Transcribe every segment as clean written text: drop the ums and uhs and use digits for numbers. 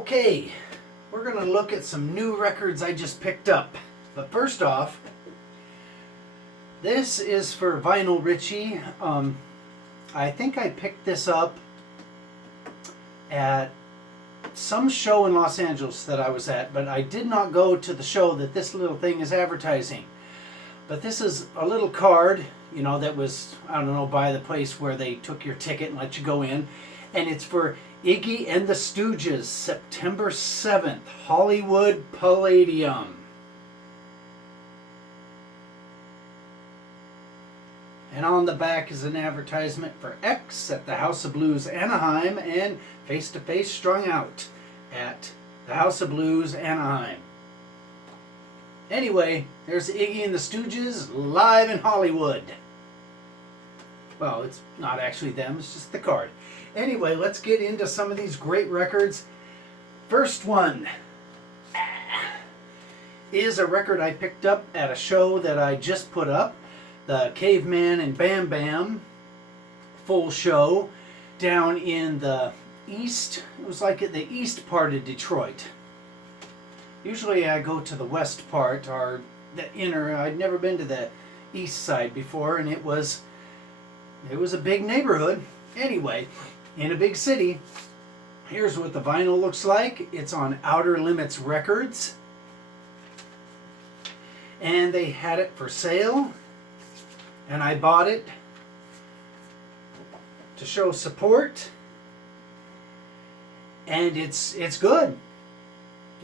Okay, we're going to look at some new records I just picked up. But first off, this is for Vinyl Richie. I think I picked this up at some show in Los Angeles that I was at, but I did not go to the show that this little thing is advertising. But this is a little card, you know, that was, I don't know, by the place where they took your ticket and let you go in. And it's for Iggy and the Stooges, September 7th, Hollywood Palladium. And on the back is an advertisement for X at the House of Blues Anaheim and Face to Face Strung Out at the House of Blues Anaheim. Anyway, there's Iggy and the Stooges live in Hollywood. Well, it's not actually them, it's just the card. Anyway, let's get into some of these great records. First one is a record I picked up at a show that I just put up. The Caveman and Bam Bam full show down in the east. It was like at the east part of Detroit. Usually I go to the west part or the inner. I'd never been to the east side before, and it was a big neighborhood. Anyway, in a big city. Here's what the vinyl looks like. It's on Outer Limits Records. And they had it for sale. And I bought it to show support. And it's good.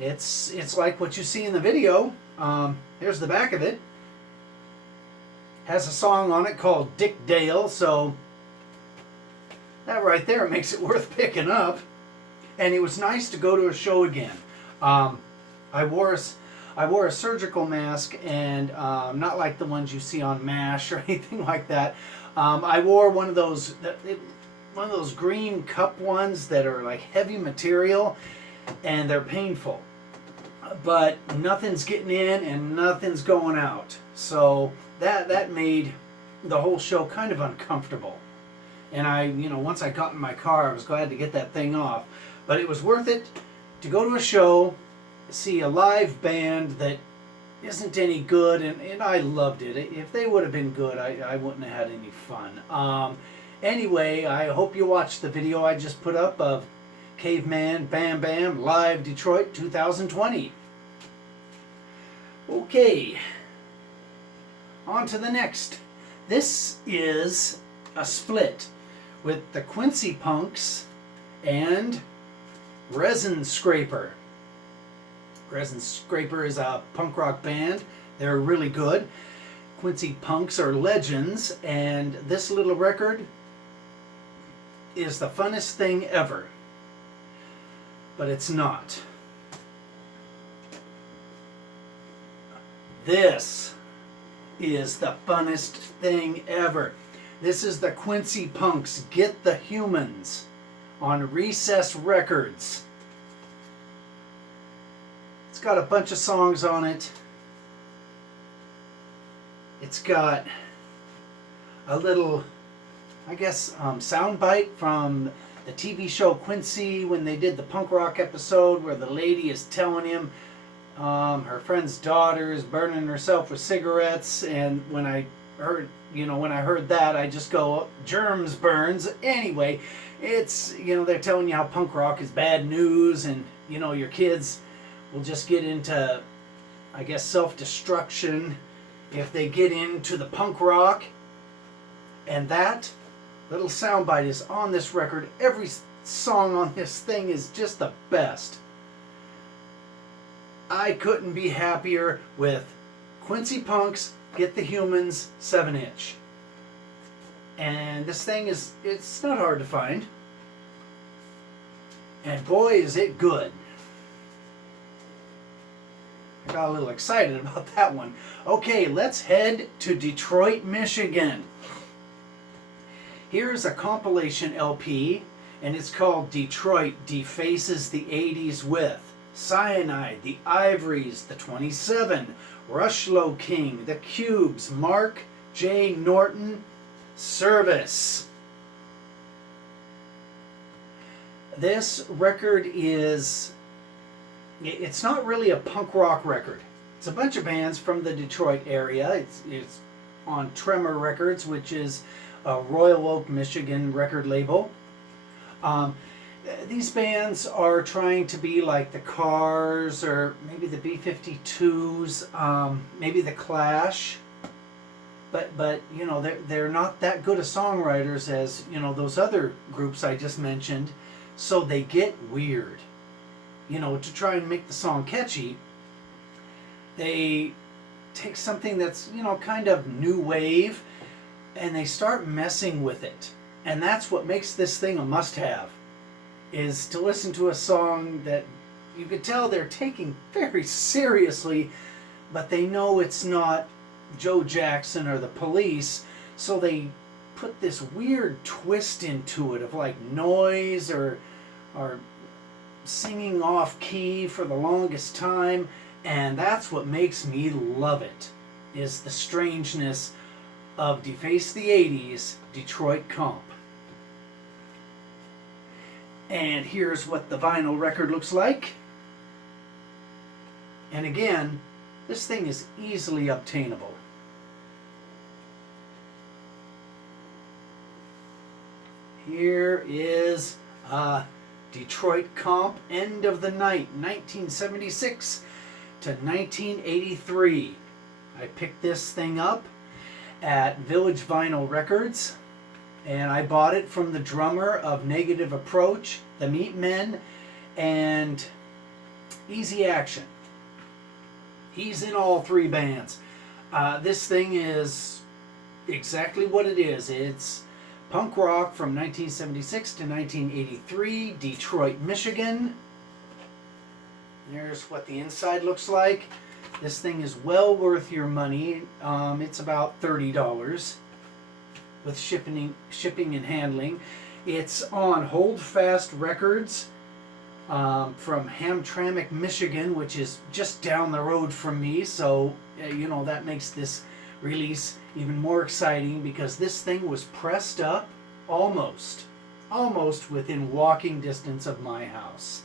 It's like what you see in the video. Here's the back of it. Has a song on it called Dick Dale, so that right there makes it worth picking up. And it was nice to go to a show again. I wore a surgical mask, and not like the ones you see on MASH or anything like that. I wore one of those green cup ones that are like heavy material, and they're painful. But nothing's getting in and nothing's going out. So that made the whole show kind of uncomfortable. And once I got in my car, I was glad to get that thing off. But it was worth it to go to a show, see a live band that isn't any good, and I loved it. If they would have been good, I wouldn't have had any fun. Anyway, I hope you watched the video I just put up of Caveman Bam Bam Live Detroit 2020. Okay, on to the next. This is a split with the Quincy Punks and Resin Scraper. Resin Scraper is a punk rock band. They're really good. Quincy Punks are legends, and this little record is the funnest thing ever. But it's not. This is the funnest thing ever. This is the Quincy Punks Get the Humans on Recess Records. It's got a bunch of songs on it. It's got a little, soundbite from the TV show Quincy when they did the punk rock episode where the lady is telling him her friend's daughter is burning herself with cigarettes, and when I heard that, I just go, germs burns. Anyway, it's, they're telling you how punk rock is bad news, and, your kids will just get into, self-destruction if they get into the punk rock. And that little soundbite is on this record. Every song on this thing is just the best. I couldn't be happier with Quincy Punks Get the Humans 7-inch. And this thing it's not hard to find. And boy, is it good. I got a little excited about that one. Okay, let's head to Detroit, Michigan. Here's a compilation LP, and it's called Detroit Defaces the 80s with Cyanide, the Ivories, the 27, Rushlow King, the Cubes, Mark J. Norton, Service. This record is It's not really a punk rock record. It's a bunch of bands from the Detroit area. It's on Tremor Records, which is a Royal Oak, Michigan record label. Um, these bands are trying to be like the Cars or maybe the B-52s, maybe the Clash. But you know, they're not that good of songwriters as, you know, those other groups I just mentioned. So they get weird. You know, to try and make the song catchy, they take something that's, you know, kind of new wave, and they start messing with it. And that's what makes this thing a must-have, is to listen to a song that you could tell they're taking very seriously, but they know it's not Joe Jackson or the Police, so they put this weird twist into it of like noise or singing off key for the longest time, and that's what makes me love it, is the strangeness of Deface the 80s Detroit Comp. And here's what the vinyl record looks like. And again, this thing is easily obtainable. Here is Detroit Comp, End of the Night, 1976 to 1983. I picked this thing up at Village Vinyl Records, and I bought it from the drummer of Negative Approach, the Meat Men, and Easy Action. He's in all three bands. This thing is exactly what it is. It's punk rock from 1976 to 1983, Detroit, Michigan. There's what the inside looks like. This thing is well worth your money. It's about $30 with shipping and handling. It's on Holdfast Records from Hamtramck, Michigan, which is just down the road from me. So, you know, that makes this release even more exciting, because this thing was pressed up almost within walking distance of my house.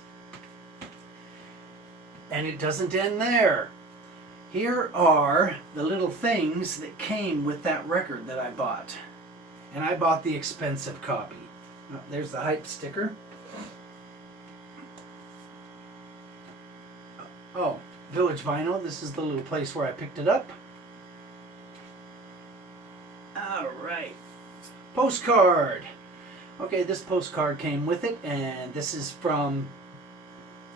And it doesn't end there. Here are the little things that came with that record that I bought. And I bought the expensive copy. There's the hype sticker. Oh, Village Vinyl. This is the little place where I picked it up. Alright. Postcard. Okay, this postcard came with it, and this is from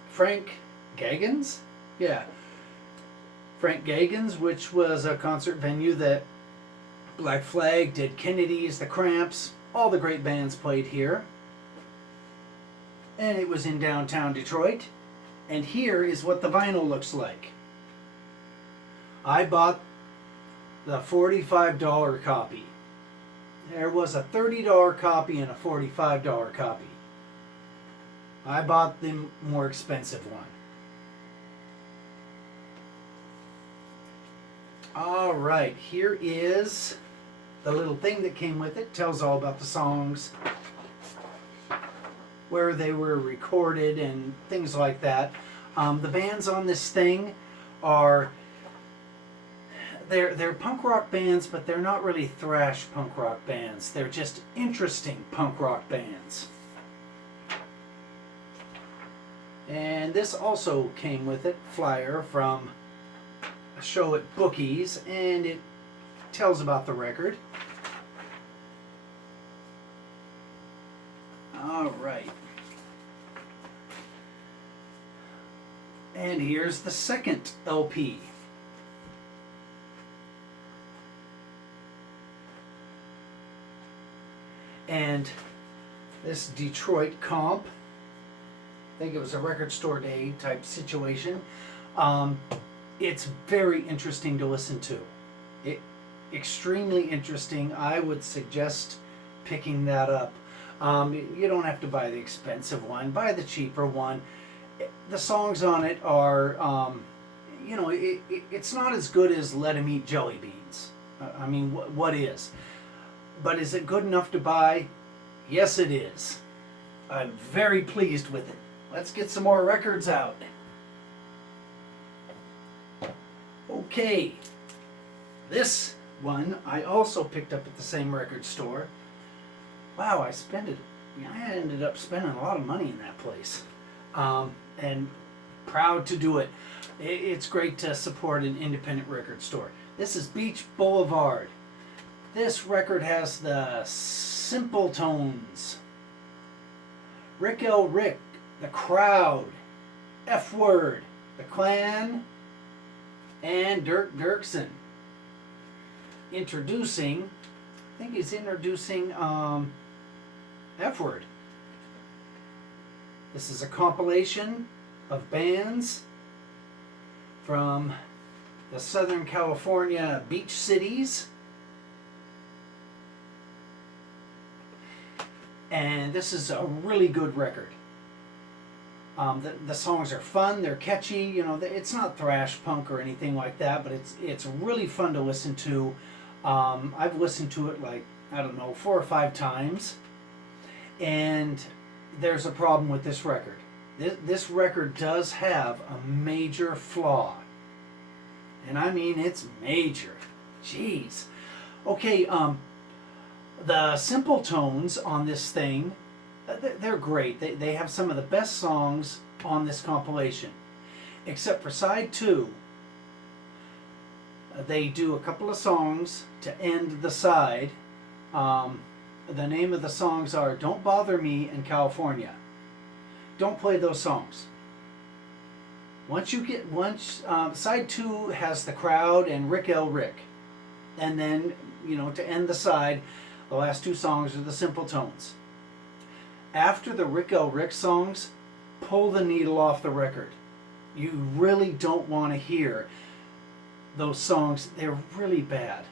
Frank Gagan's? Yeah. Frank Gagan's, which was a concert venue that Black Flag, Dead Kennedys, The Cramps, all the great bands played here. And it was in downtown Detroit. And here is what the vinyl looks like. I bought the $45 copy. There was a $30 copy and a $45 copy. I bought the more expensive one. Alright, here is the little thing that came with it. Tells all about the songs, where they were recorded and things like that. The bands on this thing are they're punk rock bands, but they're not really thrash punk rock bands. They're just interesting punk rock bands. And this also came with it, flyer from a show at Bookies, and it tells about the record. All right. And here's the second LP. And this Detroit Comp, I think it was a record store day type situation. It's very interesting to listen to. Extremely interesting. I would suggest picking that up. You don't have to buy the expensive one. Buy the cheaper one. The songs on it are, you know, it's not as good as Let 'Em Eat Jelly Beans. I mean, what is? But is it good enough to buy? Yes, it is. I'm very pleased with it. Let's get some more records out. Okay, this one I also picked up at the same record store. Wow, I ended up spending a lot of money in that place. And proud to do it. It's great to support an independent record store. This is Beach Boulevard. This record has the Simple Tones, Rick L. Rick, The Crowd, F Word, The Clan, and Dirk Dirksen. Introducing, I think he's introducing F Word. This is a compilation of bands from the Southern California beach cities. And this is a really good record. The songs are fun, they're catchy, you know, it's not thrash punk or anything like that, but it's really fun to listen to. I've listened to it like, I don't know, 4 or 5 times. And there's a problem with this record. This record does have a major flaw. And I mean, it's major. Jeez. Okay, the Simple Tones on this thing, they're great. They have some of the best songs on this compilation. Except for side 2, they do a couple of songs to end the side. The name of the songs are Don't Bother Me and California. Don't play those songs. Side 2 has The Crowd and Rick L. Rick. And then, you know, to end the side, the last 2 songs are the Simple Tones. After the Rick L. Rick songs, pull the needle off the record. You really don't want to hear those songs. They're really bad.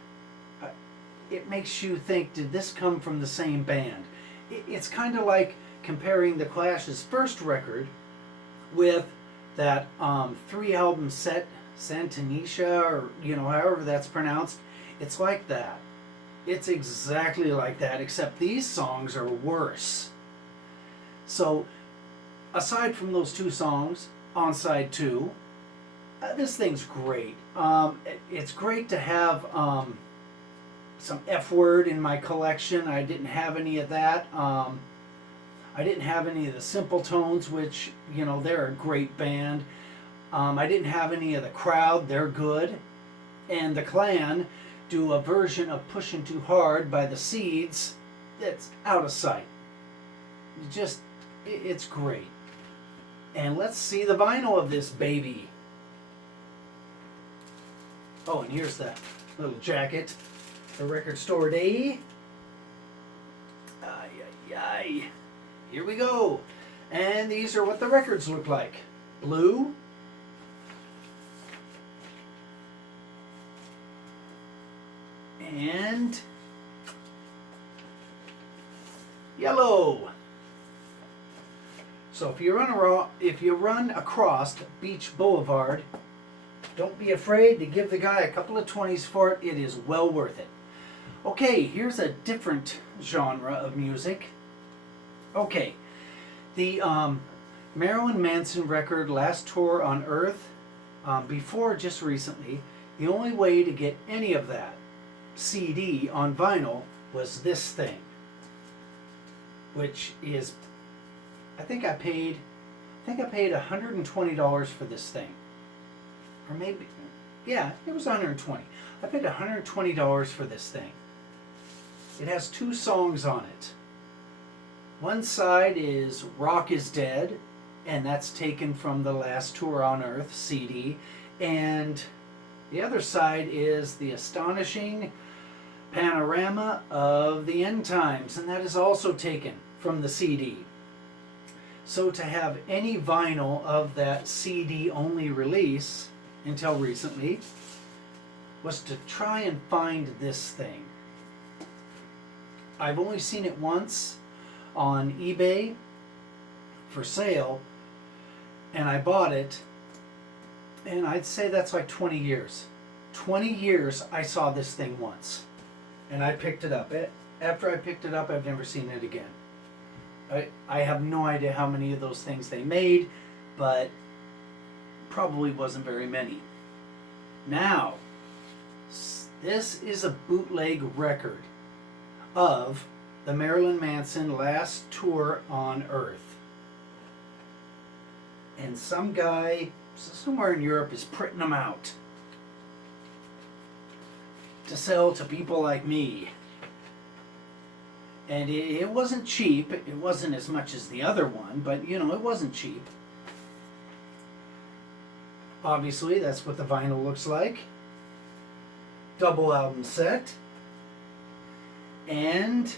It makes you think, did this come from the same band? It's kind of like comparing the Clash's first record with that 3-album set, Santanisha, or, you know, however that's pronounced. It's like that. It's exactly like that, except these songs are worse. So, aside from those 2 songs on side 2, this thing's great. It's great to have some F Word in my collection. I didn't have any of that. I didn't have any of the Simple Tones, which, you know, they're a great band. I didn't have any of The Crowd. They're good. And The Clan do a version of Pushing Too Hard by The Seeds that's out of sight. It's great. And let's see the vinyl of this baby. Oh, and here's the little jacket. The record store day. Ay, ay, ay. Here we go. And these are what the records look like. Blue. And yellow. So if you run across Beach Boulevard, don't be afraid to give the guy a couple of 20s for it. It is well worth it. Okay, here's a different genre of music. Okay, the Marilyn Manson record, Last Tour on Earth, before just recently, the only way to get any of that CD on vinyl was this thing, which is, I think I paid $120 for this thing. Or maybe, yeah, it was $120. I paid $120 for this thing. It has 2 songs on it. One side is Rock is Dead, and that's taken from the Last Tour on Earth CD. And the other side is The Astonishing Panorama of the End Times, and that is also taken from the CD. So to have any vinyl of that CD only release until recently was to try and find this thing. I've only seen it once on eBay for sale, and I bought it, and I'd say that's like 20 years. 20 years I saw this thing once, and I picked it up. After I picked it up, I've never seen it again. I have no idea how many of those things they made, but probably wasn't very many. Now, this is a bootleg record of the Marilyn Manson last tour on Earth. And some guy somewhere in Europe is printing them out to sell to people like me. And it wasn't cheap. It wasn't as much as the other one, but you know, it wasn't cheap. Obviously, that's what the vinyl looks like. Double album set. And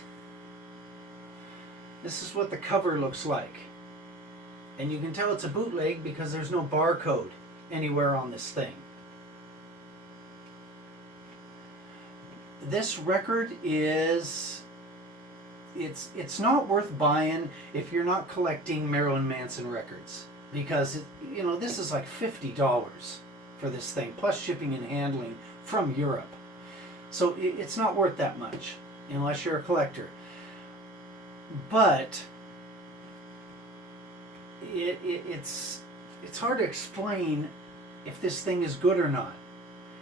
this is what the cover looks like. And you can tell it's a bootleg because there's no barcode anywhere on this thing. This record is, it's not worth buying if you're not collecting Marilyn Manson records, because you know, this is like $50 for this thing plus shipping and handling from Europe. So it's not worth that much unless you're a collector. But it's hard to explain if this thing is good or not,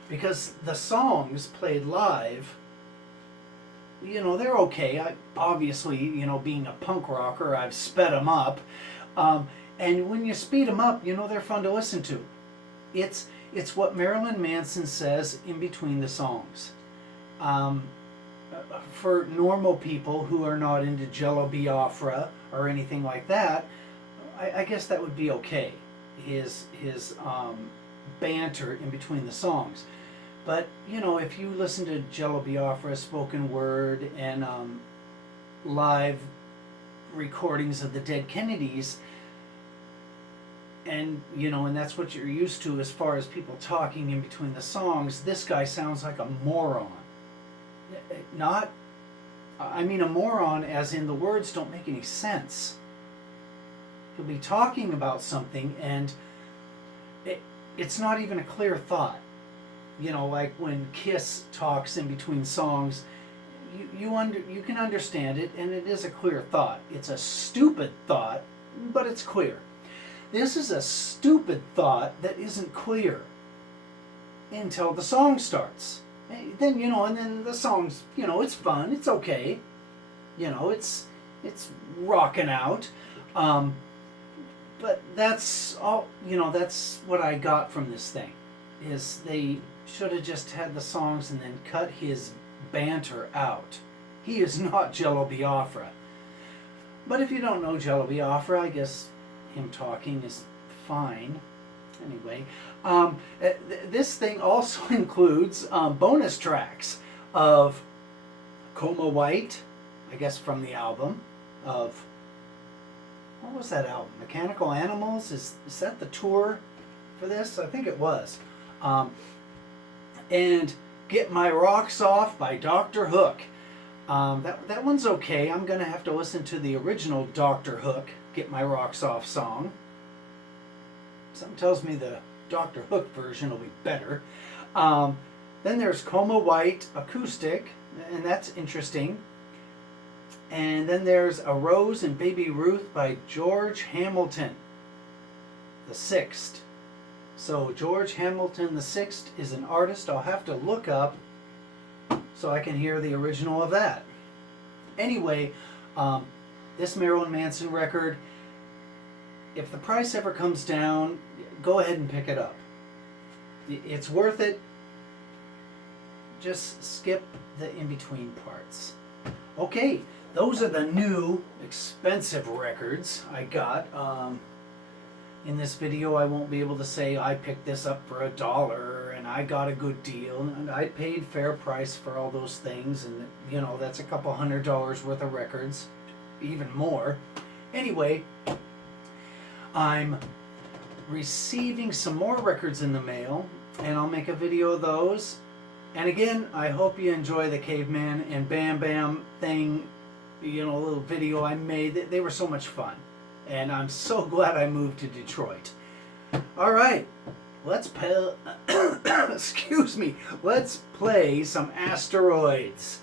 because the songs played live, you know, they're okay. Obviously, you know, being a punk rocker, I've sped them up, and when you speed them up, you know, they're fun to listen to. It's what Marilyn Manson says in between the songs. For normal people who are not into Jello Biafra or anything like that, I guess that would be okay. His banter in between the songs. But you know, if you listen to Jello Biafra spoken word and live recordings of the Dead Kennedys, and you know, and that's what you're used to as far as people talking in between the songs, this guy sounds like a moron. Not, I mean a moron as in the words don't make any sense. He'll be talking about something and it's not even a clear thought. You know, like when Kiss talks in between songs, you can understand it, and it is a clear thought. It's a stupid thought, but it's clear. This is a stupid thought that isn't clear until the song starts. Then, you know, and then the song's, you know, it's fun, it's okay. You know, it's rocking out. But that's all, you know, that's what I got from this thing, is they should have just had the songs and then cut his banter out. He is not Jello Biafra. But if you don't know Jello Biafra, I guess him talking is fine. Anyway, this thing also includes bonus tracks of Coma White, I guess from the album of, what was that album? Mechanical Animals? Is that the tour for this? I think it was. And Get My Rocks Off by Dr. Hook. That one's okay. I'm going to have to listen to the original Dr. Hook, Get My Rocks Off song. Something tells me the Dr. Hook version will be better. Then there's Coma White Acoustic, and that's interesting. And then there's A Rose and Baby Ruth by George Hamilton the Sixth. So George Hamilton the Sixth is an artist I'll have to look up so I can hear the original of that. Anyway, this Marilyn Manson record, if the price ever comes down, go ahead and pick it up. It's worth it. Just skip the in-between parts. Okay, those are the new expensive records I got. In this video, I won't be able to say I picked this up for $1 and I got a good deal, and I paid fair price for all those things, and you know, that's a couple $100 worth of records, even more. Anyway, I'm receiving some more records in the mail, and I'll make a video of those. And again, I hope you enjoy the Caveman and Bam Bam thing, you know, little video I made. They were so much fun. And I'm so glad I moved to Detroit. Alright, let's play, excuse me, let's play some Asteroids.